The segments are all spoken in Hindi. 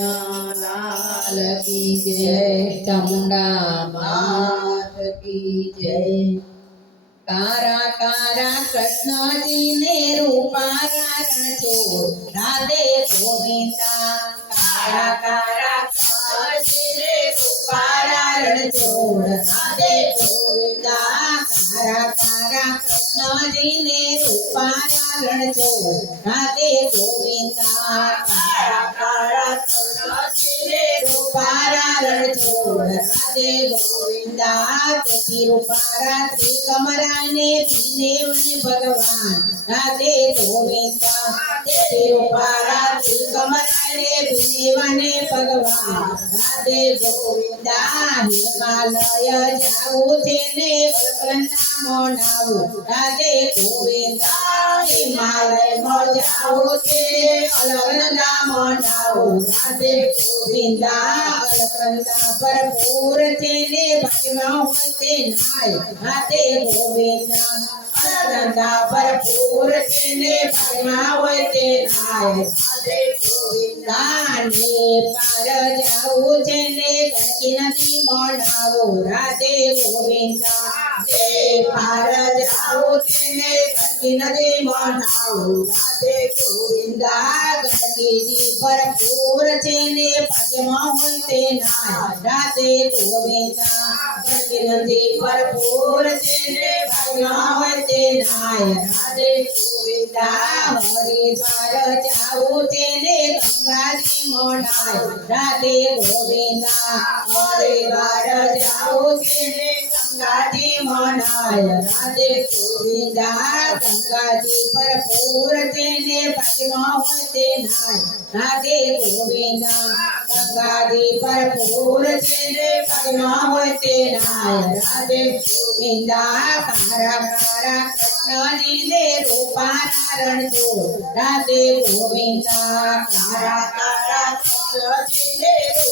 कन्हैया की जय, चामुंडा मात की जय। कारा कारा कृष्ण जी ने रूपा रण रचो राधे गोविंदा। कारा कारा कृष्ण रूपारा रचो राधे गोविंदा। कारा कारा कृष्ण जी ने रूपारा रचो राधे गोविंदा। वृंदा सिरुपाराती कमरा ने भगवान राधे गोविंदा सिरुपाराती कमरा ने पीने भगवान राधे गोविंदा हिमालय जाऊ तेने अलकरंदा मोनाऊ राधे गोविंदा हिमालय मो जाऊ ते अलकरंदा मोनाऊ राधे गोविंदा अलकरंदा पर ભરપૂર તેને ભરમાવતે નાય ગોવિંદાને પાર જાવું જેને ભરતી નથી મનાવો રાધે ગોવિંદા પાર જાવું దక్షిణది మోనాడే గోవింద గణపతి భరపూర చేనే పద్యమోతే నాదే గోవింద గణపతి భరపూర చేనే పద్యమోతే నాదే గోవింద హరి ద్వార చావు చేనే గంగాది మోనాడే గోవింద హరి ద్వార చావు చేనే गंगाजी मोनाय, राधे गोविंदा, गंगाजी पर पूरते ने पद्मावते नाय। राधे गोविंदा, गंगाजी पर पूरते ने पद्मावते नाय। राधे गोविंदा कारा कारा कृष्णाजी ने रूपारण जो। राधे गोविंदा कारा कारा कृष्णाजी ने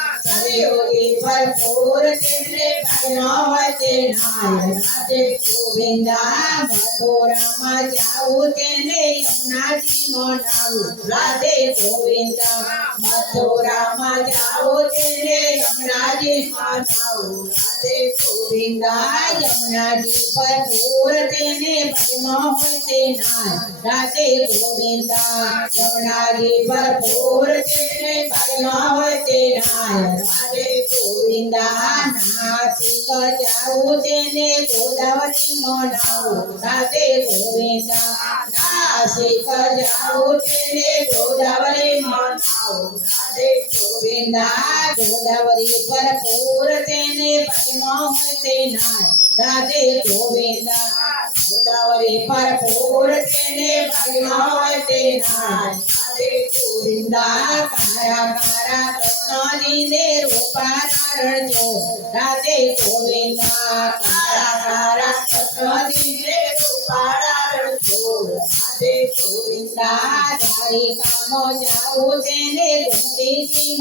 सहयोगी भरपूर तेरे भजनव राधे गोविंदा भगोरामा जाऊ तेने अपना जीवन राधे गोविंदा मथुरामा जाओ तेरे यमुना जी मानाओ राधे गोविंदा, यमुना जी, भरपूर तेने भजनव तेनाय राधे गोविंदा, यमुना जी, भरपूर तेरे भजनव तेनाय हरे गोविंदा नासिक जाऊ तेने गोदावरी मनाऊ राधे गोविंदा नासिक जाऊ तेने गोदावरी मनाऊ राधे गोविंदा, गोदावरी पर पूर तेने परिमोह तेना, राधे गोविंदा, गोदावरी पर पूर तेने परिमोह तेना ગોવિંદા તારા તારા કૃષ્ણની ને રૂપા તારણજો રાધે ગોવિંદા તારા તારા કૃષ્ણની ને રૂપા તારણજો से गोविंदाधारी कामो जाऊ जेने गुंती की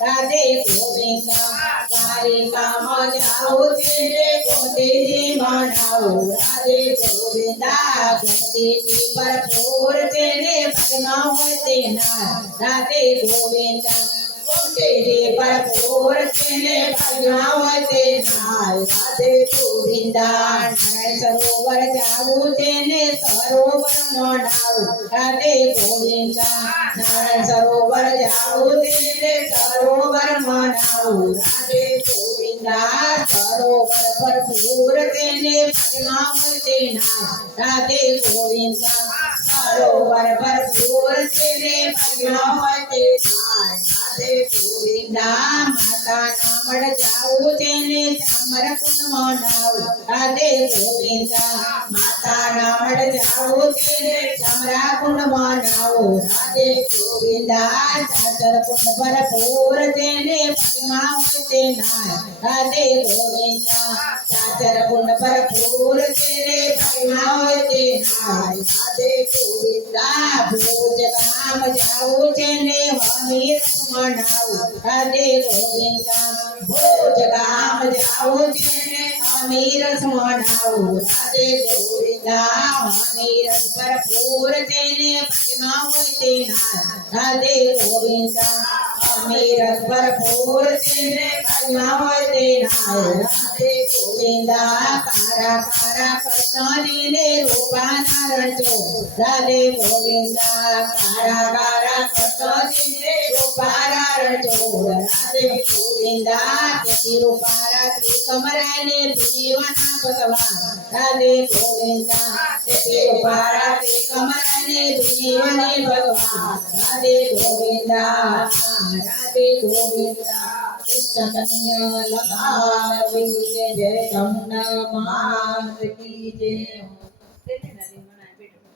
राधे गोविंदा धारी कामो जाऊ जेने गुंती की मोनाऊ राधे गोविंदा गुंती की भरपूर जेने भगना होते ना गोविंदा रे परपोरचने पजावते नाल साधे गोविंदा। नारायण सरोवर जाऊ, तेने सरोवर मोडाऊ राधे गोविंदा, नारायण सरोवर जाऊ, तेने सरोवर मोडाऊ राधे गोविंदा, सरोवर भरपूर, तेने पजावते नाल राधे गोविंदा, सरोवर भरपूर, तेने पजावते नाल राधे હોય તે ના રાધે ગોવિંદા માતાના મઢ જાવું છે ને ચામર કુંડ મનાવું રાધે ગોવિંદા માતાના મઢ જાવું છે ને ચામરા કુંડ મનાવું રાધે ગોવિંદા ચાચર કુંડ ભરપૂર છે ને ભાગમાં હોય તે નાય રાધે ગોવિંદા ચાચર કુંડ ભરપૂર છે नवते नाय आदे गोविंदा भोज राम जाओ जने हमीर मनाओ आदे गोविंदा भोज राम जाओ जने हमीर मनाओ आदे गोविंदा हमीर भरपूर जने भजनावते नाय आदे गोविंदा काश्मीर भरपूर गोविंदा कारा कारा पशानी ने रूपा नारचो राधे गोविंदा कारा कारा पशानी ने रूपा नारचो राधे गोविंदा तेरी रूपा रात्रि ने जीवना જીવને ભગવાન રાધે ગોવિંદા રાધે ગોવિંદા કૃષ્ણ કન્યા લગાવી જય કમના માત કી જય બેઠા બેઠા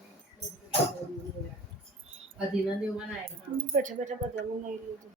બધા